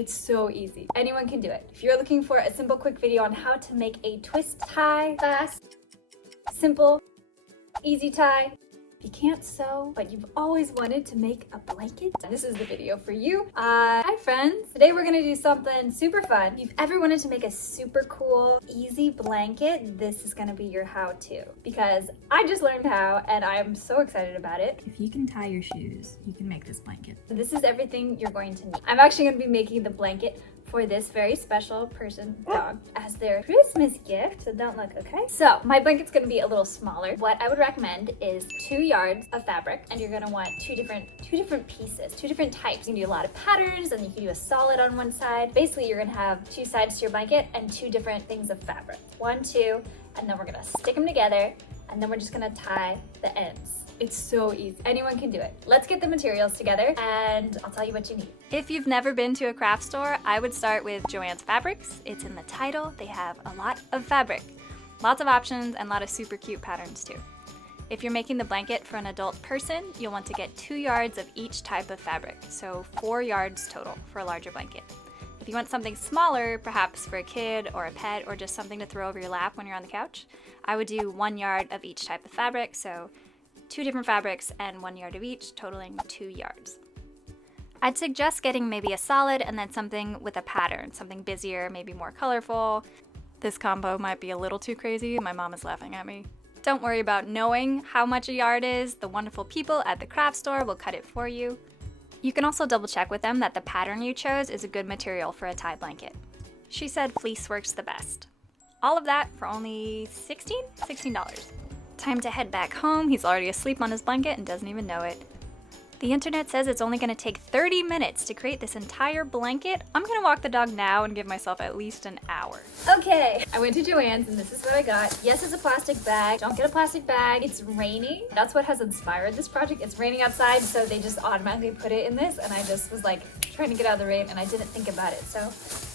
It's so easy. Anyone can do it. If you're looking for a simple, quick video on how to make a twist tie, fast, simple, easy tie, if you can't sew, but you've always wanted to make a blanket, this is the video for you. Hi friends. Today we're gonna do something super fun. If you've ever wanted to make a super cool, easy blanket, this is gonna be your how-to. Because I just learned how and I'm so excited about it. If you can tie your shoes, you can make this blanket. This is everything you're going to need. I'm actually gonna be making the blanket for this very special person, dog, as their Christmas gift, so don't look, okay? So my blanket's gonna be a little smaller. What I would recommend is 2 yards of fabric, and you're gonna want two different pieces, two different types. You can do a lot of patterns, and you can do a solid on one side. Basically, you're gonna have 2 sides to your blanket and 2 different things of fabric. 1, 2, and then we're gonna stick them together, and then we're just gonna tie the ends. It's so easy. Anyone can do it. Let's get the materials together and I'll tell you what you need. If you've never been to a craft store, I would start with Joann's Fabrics. It's in the title. They have a lot of fabric, lots of options, and a lot of super cute patterns too. If you're making the blanket for an adult person, you'll want to get 2 yards of each type of fabric, so 4 yards total for a larger blanket. If you want something smaller, perhaps for a kid or a pet or just something to throw over your lap when you're on the couch, I would do 1 yard of each type of fabric, so 2 different fabrics and 1 yard of each, totaling 2 yards. I'd suggest getting maybe a solid and then something with a pattern, something busier, maybe more colorful. This combo might be a little too crazy. My mom is laughing at me. Don't worry about knowing how much a yard is. The wonderful people at the craft store will cut it for you. You can also double check with them that the pattern you chose is a good material for a tie blanket. She said fleece works the best. All of that for only $16. Time to head back home. He's already asleep on his blanket and doesn't even know it. The internet says it's only gonna take 30 minutes to create this entire blanket. I'm gonna walk the dog now and give myself at least an hour. Okay, I went to Joann's and this is what I got. Yes, it's a plastic bag. Don't get a plastic bag. It's raining. That's what has inspired this project. It's raining outside, so they just automatically put it in this, and I just was like trying to get out of the rain and I didn't think about it. So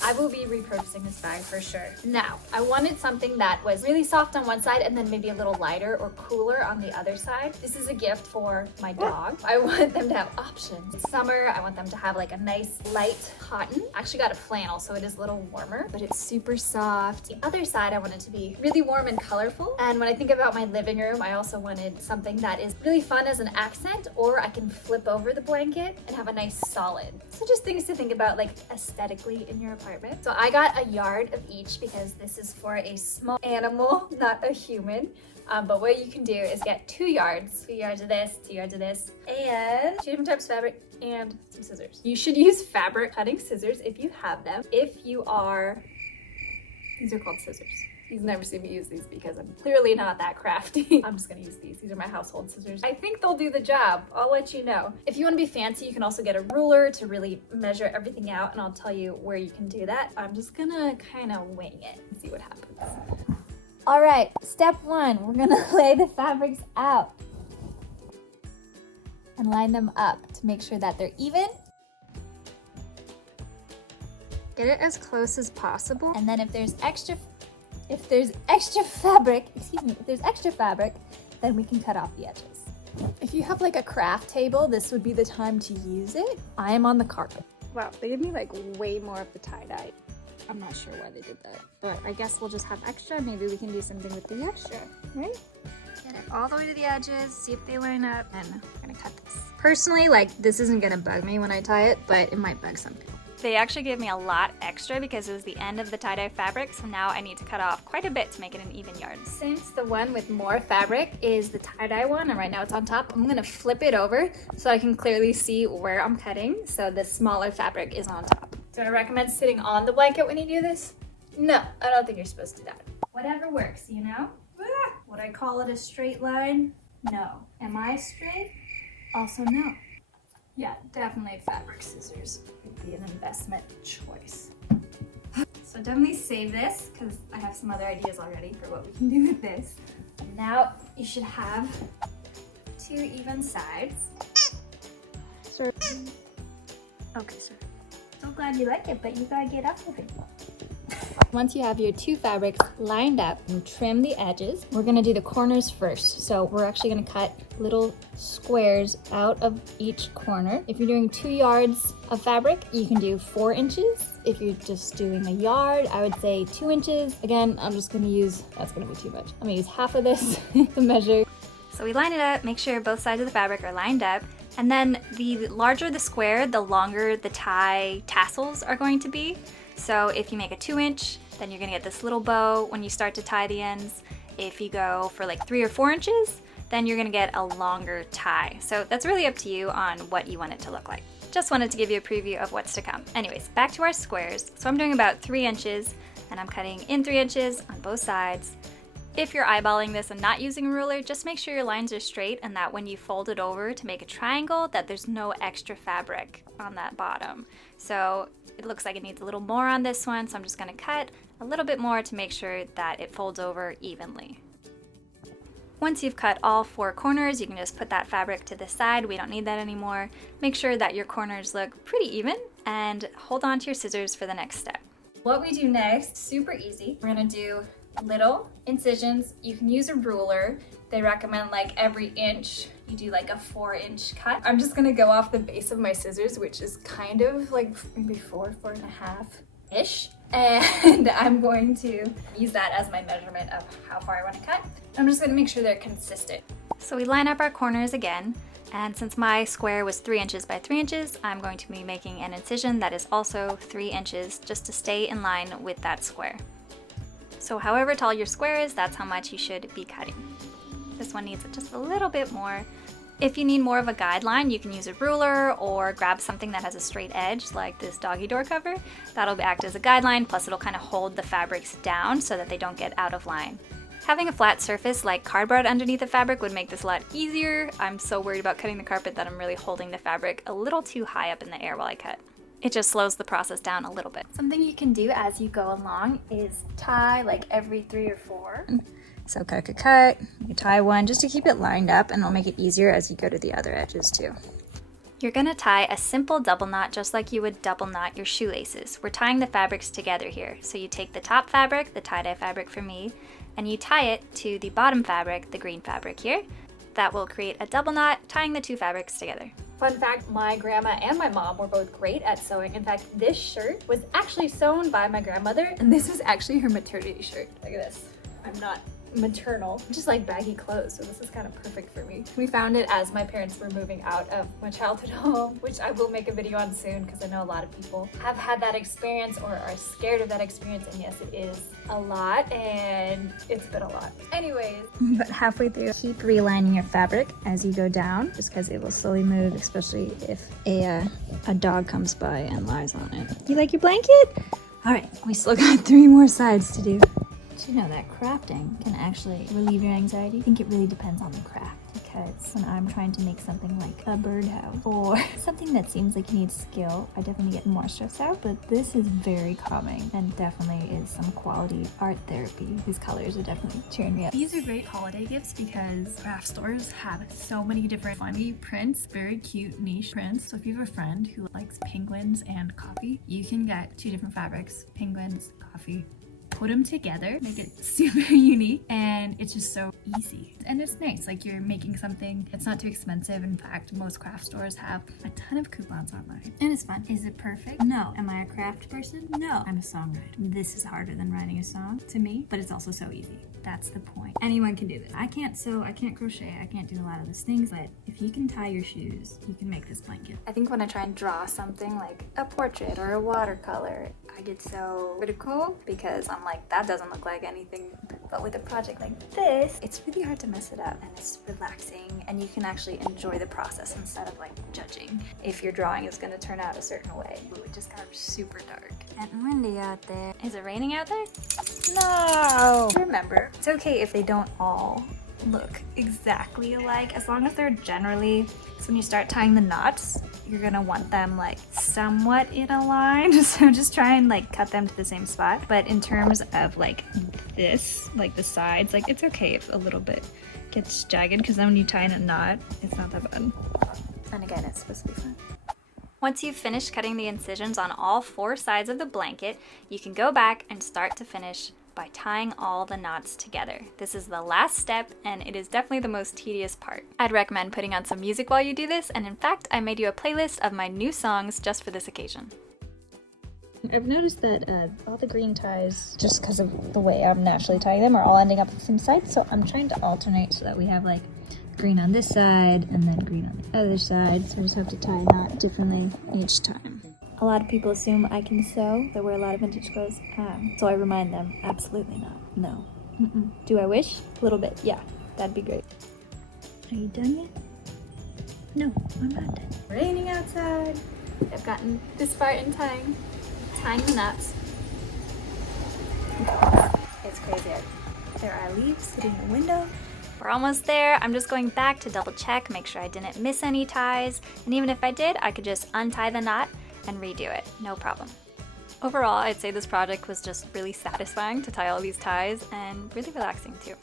I will be repurposing this bag for sure. Now, I wanted something that was really soft on one side and then maybe a little lighter or cooler on the other side. This is a gift for my dog. I want them to have options. It's summer, I want them to have like a nice light cotton. I actually got a flannel, so it is a little warmer, but it's super soft. The other side, I want it to be really warm and colorful. And when I think about my living room, I also wanted something that is really fun as an accent, or I can flip over the blanket and have a nice solid. So just things to think about, like aesthetically in your apartment. So I got a yard of each because this is for a small animal, not a human. But what you can do is get 2 yards, 2 yards of this, 2 yards of this, and 2 different types of fabric and some scissors. You should use fabric cutting scissors if you have them. If you are, these are called scissors. He's never seen me use these because I'm clearly not that crafty. I'm just gonna use these. These are my household scissors. I think they'll do the job. I'll let you know. If you wanna be fancy, you can also get a ruler to really measure everything out, and I'll tell you where you can do that. I'm just gonna kind of wing it and see what happens. All right, step 1, we're gonna lay the fabrics out and line them up to make sure that they're even. Get it as close as possible. And then if there's extra fabric, then we can cut off the edges. If you have like a craft table, this would be the time to use it. I am on the carpet. Wow, they gave me like way more of the tie-dye. I'm not sure why they did that, but I guess we'll just have extra. Maybe we can do something with the extra, right? Get it all the way to the edges, see if they line up, and we're gonna cut this. Personally, like, this isn't gonna bug me when I tie it, but it might bug some people. They actually gave me a lot extra because it was the end of the tie-dye fabric, so now I need to cut off quite a bit to make it an even yard. Since the one with more fabric is the tie-dye one, and right now it's on top, I'm gonna flip it over so I can clearly see where I'm cutting, so the smaller fabric is on top. Do I recommend sitting on the blanket when you do this? No, I don't think you're supposed to do that. Whatever works, you know? Would I call it a straight line? No. Am I straight? Also no. Yeah, definitely fabric scissors would be an investment choice. So definitely save this because I have some other ideas already for what we can do with this. And now you should have 2 even sides. Sir. Okay, sir. So glad you like it, but you gotta get up with it. Once you have your two fabrics lined up and trim the edges, we're gonna do the corners first. So we're actually gonna cut little squares out of each corner. If you're doing 2 yards of fabric, you can do 4 inches. If you're just doing a yard, I would say 2 inches. Again, I'm just gonna use, that's gonna be too much. I'm gonna use half of this to measure. So we line it up, make sure both sides of the fabric are lined up, and then the larger the square, the longer the tie tassels are going to be. So if you make a 2-inch, then you're gonna get this little bow when you start to tie the ends. If you go for like 3 or 4 inches, then you're gonna get a longer tie. So that's really up to you on what you want it to look like. Just wanted to give you a preview of what's to come. Anyways, back to our squares. So I'm doing about 3 inches, and I'm cutting in 3 inches on both sides. If you're eyeballing this and not using a ruler, just make sure your lines are straight and that when you fold it over to make a triangle, that there's no extra fabric on that bottom. So it looks like it needs a little more on this one, so I'm just gonna cut a little bit more to make sure that it folds over evenly. Once you've cut all 4 corners, you can just put that fabric to the side. We don't need that anymore. Make sure that your corners look pretty even and hold on to your scissors for the next step. What we do next, super easy. We're gonna do little incisions. You can use a ruler. They recommend like every inch you do like a 4-inch cut. I'm just gonna go off the base of my scissors, which is kind of like maybe 4.5-ish. And I'm going to use that as my measurement of how far I want to cut. I'm just gonna make sure they're consistent. So we line up our corners again, and since my square was 3 inches by 3 inches, I'm going to be making an incision that is also 3 inches just to stay in line with that square. So however tall your square is, that's how much you should be cutting. This one needs just a little bit more. If you need more of a guideline, you can use a ruler or grab something that has a straight edge like this doggy door cover. That'll act as a guideline, plus it'll kind of hold the fabrics down so that they don't get out of line. Having a flat surface like cardboard underneath the fabric would make this a lot easier. I'm so worried about cutting the carpet that I'm really holding the fabric a little too high up in the air while I cut. It just slows the process down a little bit. Something you can do as you go along is tie like every 3 or 4. So cut, you tie one just to keep it lined up, and it'll make it easier as you go to the other edges too. You're gonna tie a simple double knot just like you would double knot your shoelaces. We're tying the fabrics together here. So you take the top fabric, the tie-dye fabric for me, and you tie it to the bottom fabric, the green fabric here. That will create a double knot, tying the 2 fabrics together. Fun fact, my grandma and my mom were both great at sewing. In fact, this shirt was actually sewn by my grandmother, and this is actually her maternity shirt. Look at this. I'm not maternal, just like baggy clothes, so this is kind of perfect for me. We found it as my parents were moving out of my childhood home, which I will make a video on soon because I know a lot of people have had that experience or are scared of that experience, and yes, it is a lot, and it's been a lot. Anyways. But halfway through, keep relining your fabric as you go down, just because it will slowly move, especially if a dog comes by and lies on it. You like your blanket? All right, we still got 3 more sides to do. Did you know that crafting can actually relieve your anxiety? I think it really depends on the craft, because when I'm trying to make something like a birdhouse or something that seems like you need skill, I definitely get more stressed out, but this is very calming and definitely is some quality art therapy. These colors are definitely cheering me up. These are great holiday gifts because craft stores have so many different funny prints, very cute niche prints. So if you have a friend who likes penguins and coffee, you can get 2 different fabrics, penguins, coffee, put them together, make it super unique, and it's just so easy. And it's nice, like you're making something, it's not too expensive. In fact, most craft stores have a ton of coupons online. And it's fun. Is it perfect? No. Am I a craft person? No. I'm a songwriter. This is harder than writing a song to me, but it's also so easy. That's the point. Anyone can do this. I can't sew, I can't crochet, I can't do a lot of those things, but if you can tie your shoes, you can make this blanket. I think when I try and draw something like a portrait or a watercolor, I get so critical because I'm like, that doesn't look like anything. But with a project like this, it's really hard to mess it up, and it's relaxing, and you can actually enjoy the process instead of like judging if your drawing is going to turn out a certain way. Ooh, it just got super dark and windy out there. Is it raining out there? No! Remember, it's okay if they don't all look exactly alike, as long as they're generally, so when you start tying the knots, you're gonna want them like somewhat in a line, so just try and like cut them to the same spot. But in terms of like this, like the sides, like it's okay if a little bit gets jagged, because then when you tie in a knot, it's not that bad. And again, it's supposed to be fun. Once you've finished cutting the incisions on all 4 sides of the blanket, you can go back and start to finish by tying all the knots together. This is the last step, and it is definitely the most tedious part. I'd recommend putting on some music while you do this, and in fact, I made you a playlist of my new songs just for this occasion. I've noticed that all the green ties, just because of the way I'm naturally tying them, are all ending up at the same side, so I'm trying to alternate so that we have like green on this side and then green on the other side, so I just have to tie a knot differently each time. A lot of people assume I can sew. They wear a lot of vintage clothes. So I remind them, absolutely not. No. Do I wish? A little bit, yeah. That'd be great. Are you done yet? No, I'm not done. Raining outside. I've gotten this far in tying the knots. It's crazy. There are leaves sitting in the window. We're almost there. I'm just going back to double check, make sure I didn't miss any ties, and even if I did, I could just untie the knot and redo it, no problem. Overall, I'd say this project was just really satisfying to tie all these ties and really relaxing too.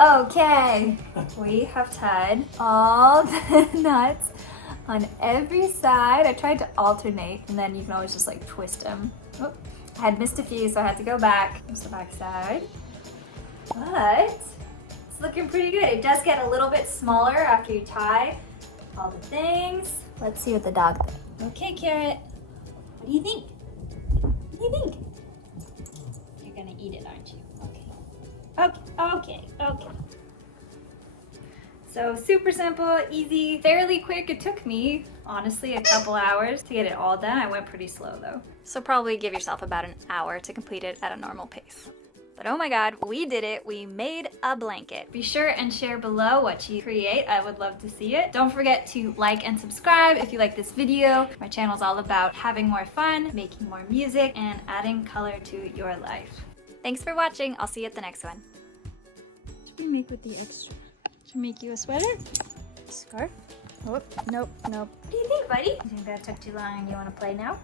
Okay, we have tied all the knots on every side. I tried to alternate, and then you can always just like twist them. Oh, I had missed a few, so I had to go back. Here's the back side. But it's looking pretty good. It does get a little bit smaller after you tie all the things. Let's see what the dog thinks. Okay, Carrot. What do you think? What do you think? You're gonna eat it, aren't you? Okay. So super simple, easy, fairly quick. It took me, honestly, a couple hours to get it all done. I went pretty slow though. So probably give yourself about an hour to complete it at a normal pace. But oh my god, we did it! We made a blanket. Be sure and share below what you create. I would love to see it. Don't forget to like and subscribe if you like this video. My channel is all about having more fun, making more music, and adding color to your life. Thanks for watching. I'll see you at the next one. What should we make with the extra? Should we make you a sweater? Scarf? Oh, nope. What do you think, buddy? You think that took too long and you want to play now?